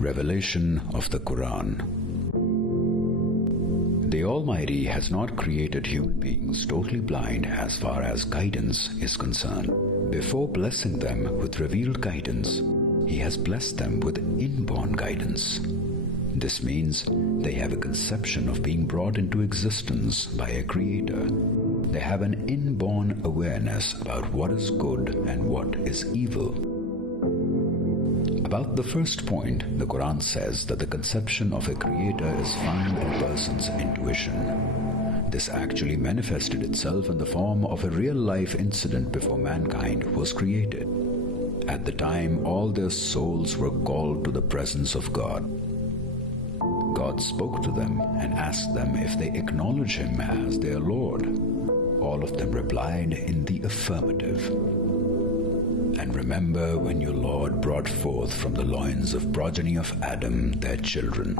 Revelation of the Quran. The Almighty has not created human beings totally blind as far as guidance is concerned. Before blessing them with revealed guidance, He has blessed them with inborn guidance. This means they have a conception of being brought into existence by a creator. They have an inborn awareness about what is good and what is evil. About the first point, the Quran says that the conception of a creator is found in a person's intuition. This actually manifested itself in the form of a real-life incident before mankind was created. At the time, all their souls were called to the presence of God. God spoke to them and asked them if they acknowledge Him as their Lord. All of them replied in the affirmative. And remember when your Lord brought forth from the loins of progeny of Adam their children,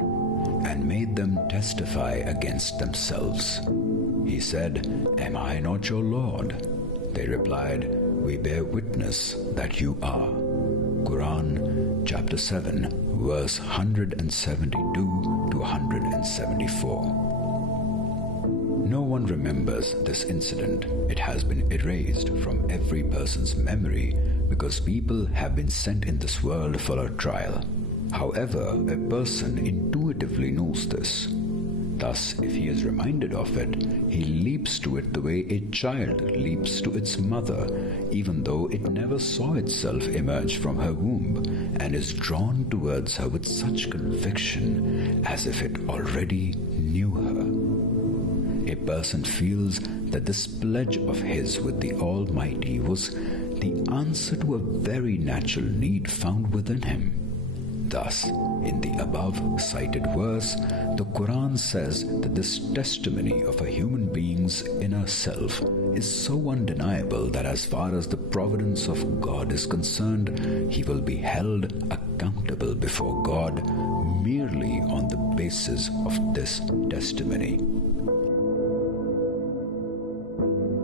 and made them testify against themselves. He said, "Am I not your Lord?" They replied, "We bear witness that you are." Quran chapter 7 verse 172 to 174. No one remembers this incident. It has been erased from every person's memory because people have been sent in this world for a trial. However, a person intuitively knows this. Thus, if he is reminded of it, he leaps to it the way a child leaps to its mother, even though it never saw itself emerge from her womb, and is drawn towards her with such conviction as if it already knew her. A person feels that this pledge of his with the Almighty was the answer to a very natural need found within him. Thus, in the above cited verse, the Quran says that this testimony of a human being's inner self is so undeniable that as far as the providence of God is concerned, he will be held accountable before God merely on the basis of this testimony.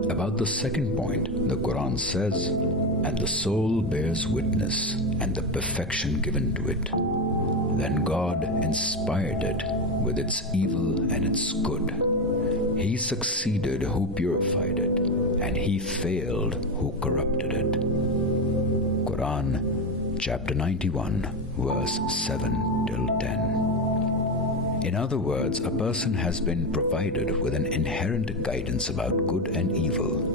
About the second point, the Quran says, "And the soul bears witness, and the perfection given to it. Then God inspired it with its evil and its good. He succeeded who purified it, and he failed who corrupted it." Quran chapter 91 verse 7 till 10. In other words, a person has been provided with an inherent guidance about good and evil.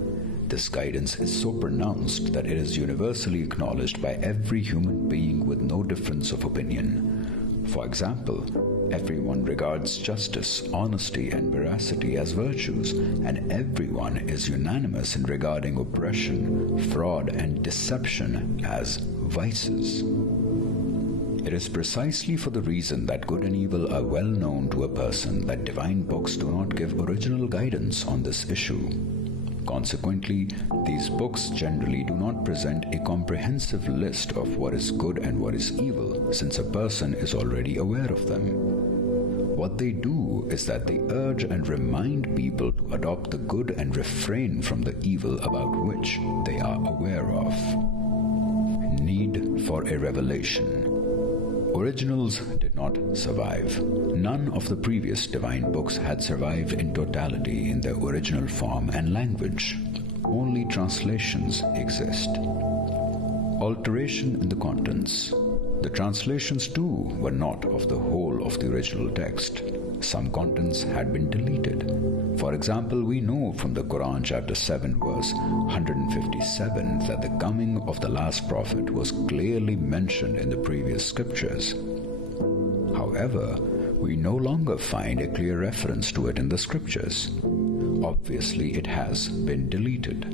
This guidance is so pronounced that it is universally acknowledged by every human being with no difference of opinion. For example, everyone regards justice, honesty, and veracity as virtues, and everyone is unanimous in regarding oppression, fraud, and deception as vices. It is precisely for the reason that good and evil are well known to a person that divine books do not give original guidance on this issue. Consequently, these books generally do not present a comprehensive list of what is good and what is evil, since a person is already aware of them. What they do is that they urge and remind people to adopt the good and refrain from the evil about which they are aware of. Need for a revelation. Originals did not survive. None of the previous divine books had survived in totality in their original form and language. Only translations exist. Alteration in the contents. The translations too were not of the whole of the original text. Some contents had been deleted. For example, we know from the Quran chapter 7 verse 157 that the coming of the last prophet was clearly mentioned in the previous scriptures. However, we no longer find a clear reference to it in the scriptures. Obviously, it has been deleted.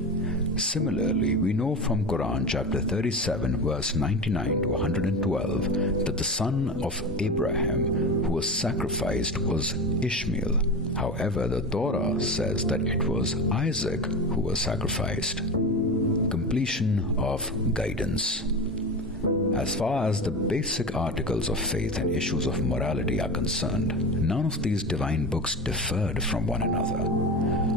Similarly, we know from Quran chapter 37 verse 99 to 112 that the son of Abraham who was sacrificed was Ishmael. However, the Torah says that it was Isaac who was sacrificed. Completion of guidance. As far as the basic articles of faith and issues of morality are concerned, none of these divine books differed from one another.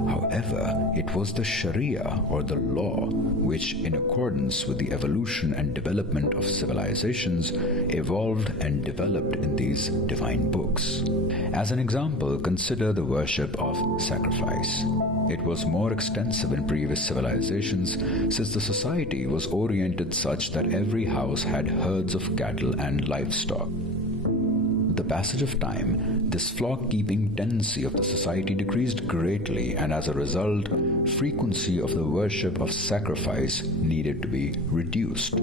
However, it was the Sharia or the law which, in accordance with the evolution and development of civilizations, evolved and developed in these divine books. As an example, consider the worship of sacrifice. It was more extensive in previous civilizations since the society was oriented such that every house had herds of cattle and livestock. With the passage of time, this flock-keeping tendency of the society decreased greatly, and as a result, frequency of the worship of sacrifice needed to be reduced.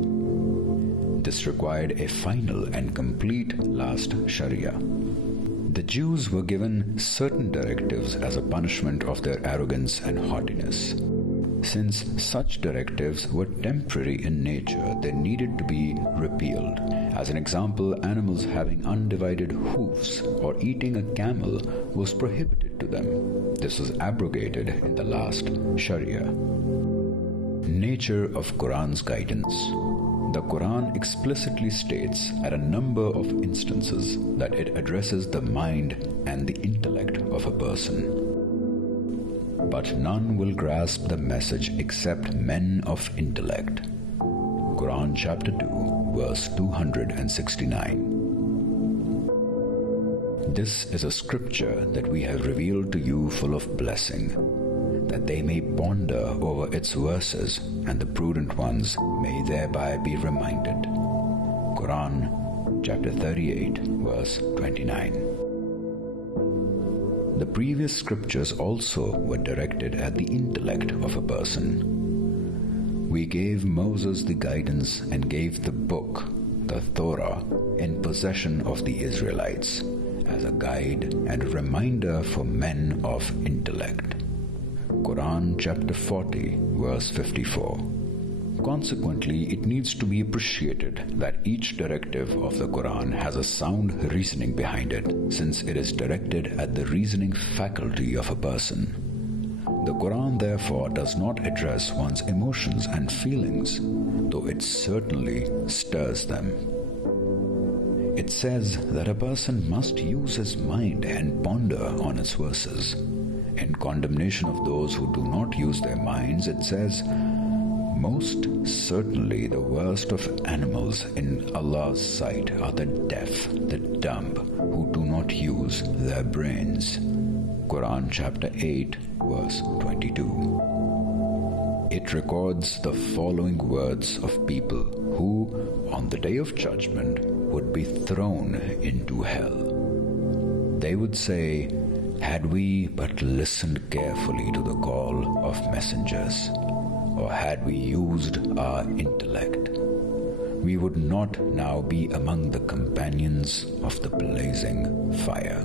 This required a final and complete last Sharia. The Jews were given certain directives as a punishment of their arrogance and haughtiness. Since such directives were temporary in nature, they needed to be repealed. As an example, animals having undivided hoofs or eating a camel was prohibited to them. This was abrogated in the last Sharia. Nature of Quran's guidance. The Quran explicitly states at a number of instances that it addresses the mind and the intellect of a person. But none will grasp the message except men of intellect. Quran chapter 2, verse 269. This is a scripture that we have revealed to you full of blessing, that they may ponder over its verses and the prudent ones may thereby be reminded. Quran chapter 38, verse 29. The previous scriptures also were directed at the intellect of a person. We gave Moses the guidance and gave the book, the Torah, in possession of the Israelites, as a guide and a reminder for men of intellect. Quran chapter 40, verse 54. Consequently, it needs to be appreciated that each directive of the Quran has a sound reasoning behind it, since it is directed at the reasoning faculty of a person. The Quran therefore does not address one's emotions and feelings, though it certainly stirs them. It says that a person must use his mind and ponder on its verses. In condemnation of those who do not use their minds, it says, most certainly the worst of animals in Allah's sight are the deaf, the dumb, who do not use their brains. Quran chapter 8, verse 22. It records the following words of people who, on the day of judgment, would be thrown into hell. They would say, had we but listened carefully to the call of messengers, or had we used our intellect, we would not now be among the companions of the blazing fire.